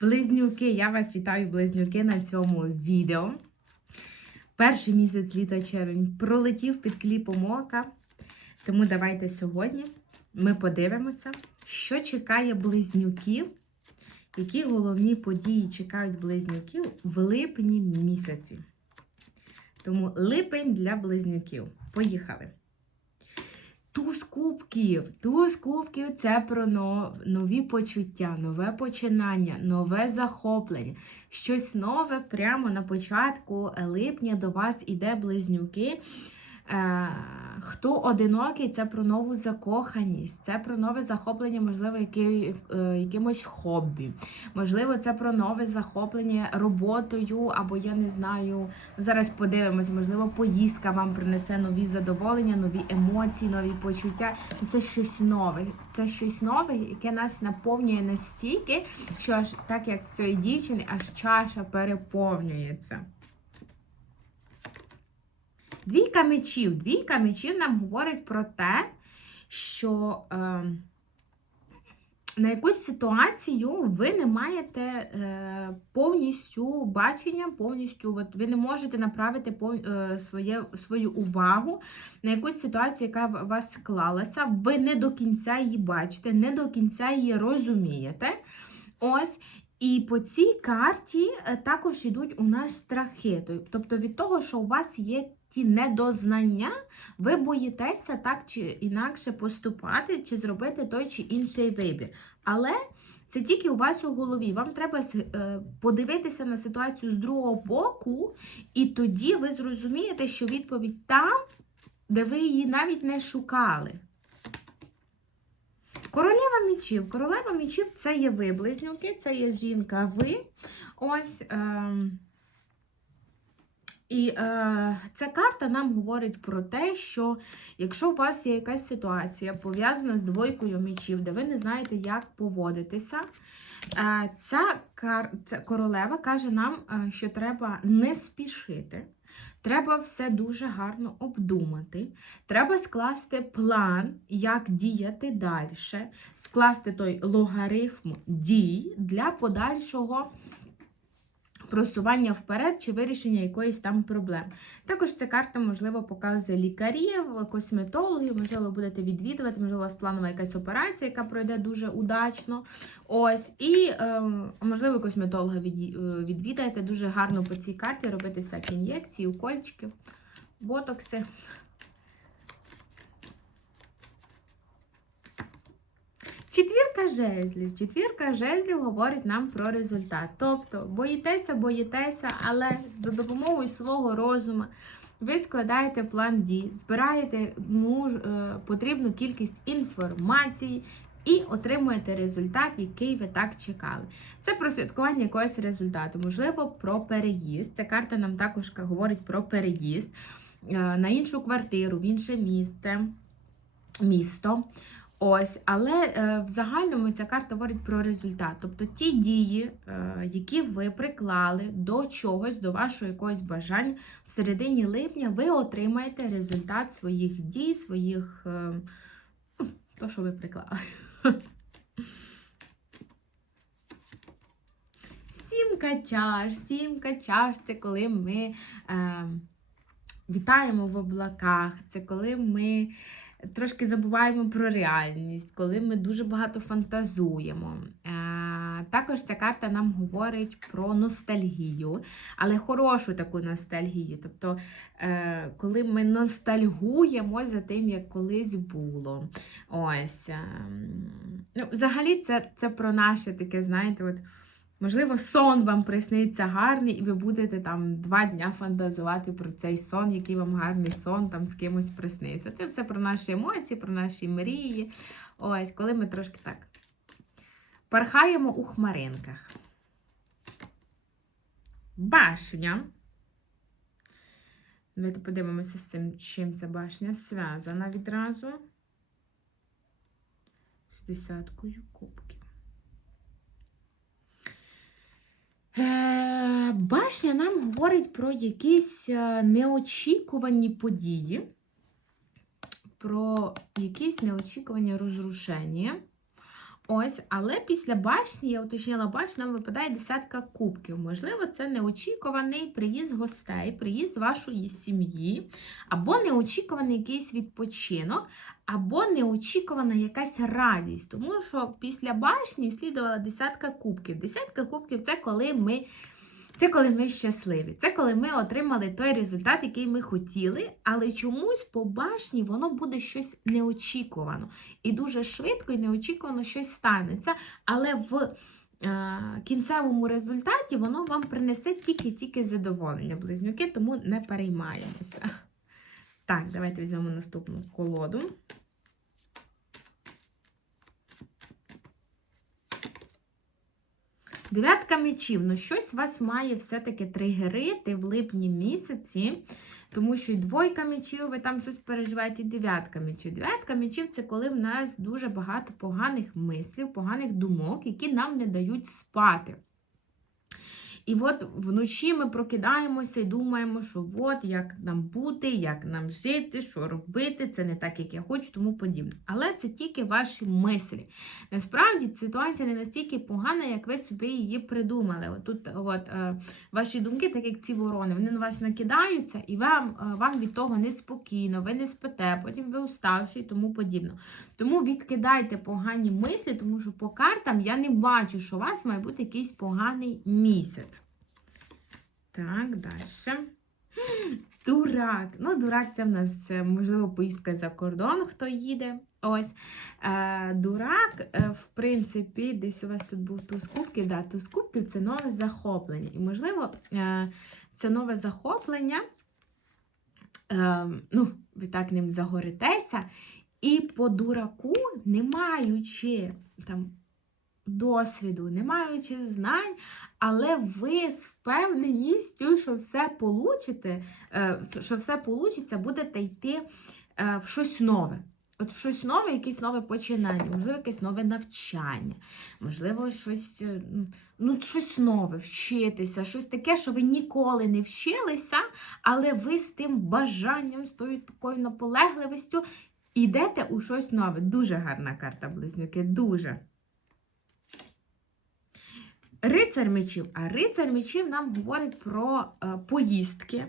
Близнюки, я вас вітаю, близнюки, на цьому відео. Перший місяць літа червень пролетів під кліпом ока. Тому давайте сьогодні ми подивимося, що чекає близнюків, які головні події чекають близнюків в липні місяці. Тому липень для близнюків. Поїхали! Туз кубків. Туз кубків це про нові почуття, нове починання, нове захоплення. Щось нове прямо на початку липня до вас іде близнюки. Е, хто одинокий, це про нову закоханість, це про нове захоплення, можливо, які, е, якимось хобі. Можливо, це про нове захоплення роботою, або я не знаю. ну, Зараз подивимось, можливо, поїздка вам принесе нові задоволення, нові емоції, нові почуття. Ну, Це щось нове. Це щось нове, яке нас наповнює настільки, що аж так як в цієї дівчини, аж чаша переповнюється. Двійка мечів. Двійка мечів нам говорить про те, що е, на якусь ситуацію ви не маєте е, повністю бачення, повністю от, ви не можете направити пов, е, своє, свою увагу на якусь ситуацію, яка в вас склалася. Ви не до кінця її бачите, не до кінця її розумієте. Ось. І по цій карті е, також йдуть у нас страхи. Тобто від того, що у вас є ті недознання, ви боїтеся так чи інакше поступати, чи зробити той чи інший вибір. Але це тільки у вас у голові. Вам треба е, подивитися на ситуацію з другого боку, і тоді ви зрозумієте, що відповідь там, де ви її навіть не шукали. Королева мічів. Королева мічів це є ви, близнюки, це є жінка ви. Ось. Е, і е, ця карта нам говорить про те, що якщо у вас є якась ситуація пов'язана з двойкою мечів, де ви не знаєте, як поводитися, е, ця, кар, ця королева каже нам, е, що треба не спішити. Треба все дуже гарно обдумати. Треба скласти план, як діяти далі, скласти той логарифм дій для подальшого просування вперед чи вирішення якоїсь там проблем. Також ця карта, можливо, показує лікарів, косметологів, можливо, будете відвідувати, можливо, у вас планова якась операція, яка пройде дуже удачно. Ось, і, е, можливо, косметолога відвідаєте. Дуже гарно по цій карті робити всякі ін'єкції, укольчики, ботокси. Четвірка жезлів. Четвірка жезлів говорить нам про результат. Тобто, боїтеся, боїтеся, але за допомогою свого розуму ви складаєте план дій, збираєте ну, потрібну кількість інформації і отримуєте результат, який ви так чекали. Це про святкування якогось результату, можливо, про переїзд. Ця карта нам також говорить про переїзд е, на іншу квартиру, в інше місце, місто. Ось, але е, в загальному ця карта говорить про результат. Тобто ті дії, е, які ви приклали до чогось, до вашого якогось бажання, в середині липня ви отримаєте результат своїх дій, своїх е, ну, то, що ви приклали. Сімка чаш, сімка чаш це коли ми е, вітаємо в облаках, це коли ми трошки забуваємо про реальність, коли ми дуже багато фантазуємо. Е, також ця карта нам говорить про ностальгію, але хорошу таку ностальгію. Тобто, е, коли ми ностальгуємо за тим, як колись було. Ось. е, Ну, Взагалі, це, це про наше таке, знаєте, от. Можливо, сон вам присниться гарний, і ви будете там два дня фантазувати про цей сон, який вам гарний сон там з кимось присниться. Це все про наші емоції, про наші мрії. Ось, коли ми трошки так пархаємо у хмаринках. Башня. Давайте подивимося, з цим, чим ця башня зв'язана відразу. З десяткою кубків. Е, Башня нам говорить про якісь е, неочікувані події, про якісь неочікувані розрушення. Ось, але після башні, я уточнила башню, нам випадає десятка кубків. Можливо, це неочікуваний приїзд гостей, приїзд вашої сім'ї, або неочікуваний якийсь відпочинок, або неочікувана якась радість. Тому що після башні слідувала десятка кубків. Десятка кубків це коли ми. Це коли ми щасливі, це коли ми отримали той результат, який ми хотіли, але чомусь по башні воно буде щось неочікувано. І дуже швидко і неочікувано щось станеться. Але в е, кінцевому результаті воно вам принесе тільки-тільки задоволення, близнюки, тому не переймаємося. Так, давайте візьмемо наступну колоду. Дев'ятка мечів. Ну, щось вас має все-таки тригерити в липні місяці, тому що і двойка мечів, ви там щось переживаєте, і дев'ятка мечів. Дев'ятка мечів це коли в нас дуже багато поганих мислів, поганих думок, які нам не дають спати. І от вночі ми прокидаємося і думаємо, що от як нам бути, як нам жити, що робити, це не так, як я хочу, тому подібне. Але це тільки ваші мислі. Насправді ситуація не настільки погана, як ви собі її придумали. От тут от, е, ваші думки, так як ці ворони, вони на вас накидаються, і вам, е, вам від того неспокійно, ви не спите, потім ви уставші і тому подібне. Тому відкидайте погані мислі, тому що по картам я не бачу, що у вас має бути якийсь поганий місяць. Так, далі. Дурак. Ну, дурак це в нас, е, можливо, поїздка за кордон, хто їде. Ось. Е, Дурак, е, в принципі, десь у вас тут був туз кубків. Да, туз кубків це нове захоплення. І, можливо, е, це нове захоплення. Е, ну, ви так ним загоритеся. І по дураку, не маючи там досвіду, не маючи знань, але ви з впевненістю, що все получите, е, що все получиться, будете йти е, в щось нове. От в щось нове, якесь нове починання, можливо, якесь нове навчання, можливо, щось е, ну, ну, щось нове, вчитися, щось таке, що ви ніколи не вчилися, але ви з тим бажанням, з тою такою наполегливістю йдете у щось нове. Дуже гарна карта, близнюки, дуже. Рицар мечів. А рицар мечів нам говорить про е, поїздки.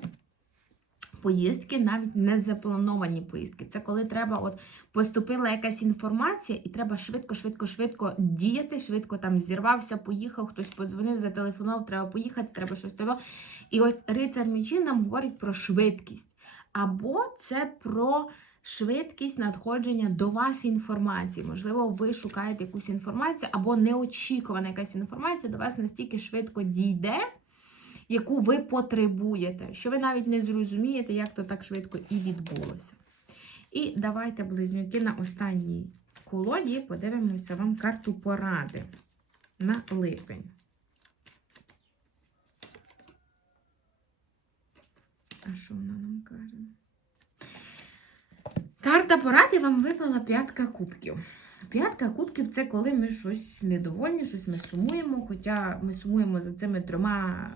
Поїздки, навіть не заплановані поїздки. Це коли треба, от поступила якась інформація, і треба швидко, швидко, швидко діяти, швидко там зірвався, поїхав, хтось подзвонив, зателефонував, треба поїхати, треба щось того. І ось рицар мечів нам говорить про швидкість. Або це про швидкість надходження до вас інформації. Можливо, ви шукаєте якусь інформацію, або неочікувана якась інформація до вас настільки швидко дійде, яку ви потребуєте, що ви навіть не зрозумієте, як то так швидко і відбулося. І давайте, близнюки, на останній колоді подивимося вам карту поради на липень. А що вона нам каже? Карта поради вам випала п'ятка кубків. П'ятка кубків це коли ми щось недовольні, щось ми сумуємо, хоча ми сумуємо за цими трьома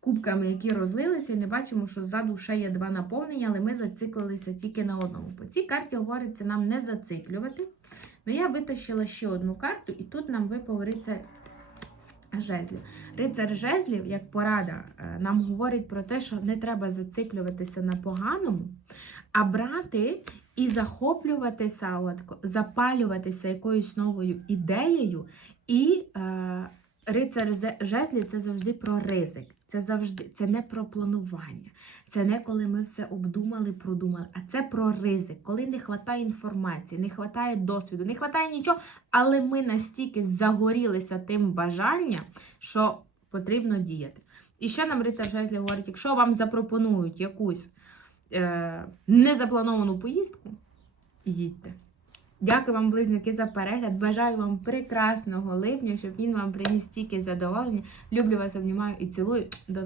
кубками, які розлилися, і не бачимо, що ззаду ще є два наповнення, але ми зациклилися тільки на одному. По цій карті говориться нам не зациклювати. Ну, я витащила ще одну карту, і тут нам випав рицар жезлів. Рицар жезлів, як порада, е, нам говорить про те, що не треба зациклюватися на поганому, а брати і захоплюватися, от, запалюватися якоюсь новою ідеєю. І е, рицар жезлів це завжди про ризик. Це завжди це не про планування. Це не коли ми все обдумали, продумали, а це про ризик, коли не вистачає інформації, не вистачає досвіду, не вистачає нічого, але ми настільки загорілися тим бажанням, що потрібно діяти. І ще нам рицар жезлів говорить, якщо вам запропонують якусь е, незаплановану поїздку, їдьте. Дякую вам, близнюки, за перегляд. Бажаю вам прекрасного липня, щоб він вам приніс тільки задоволення. Люблю вас, обнімаю і цілую. До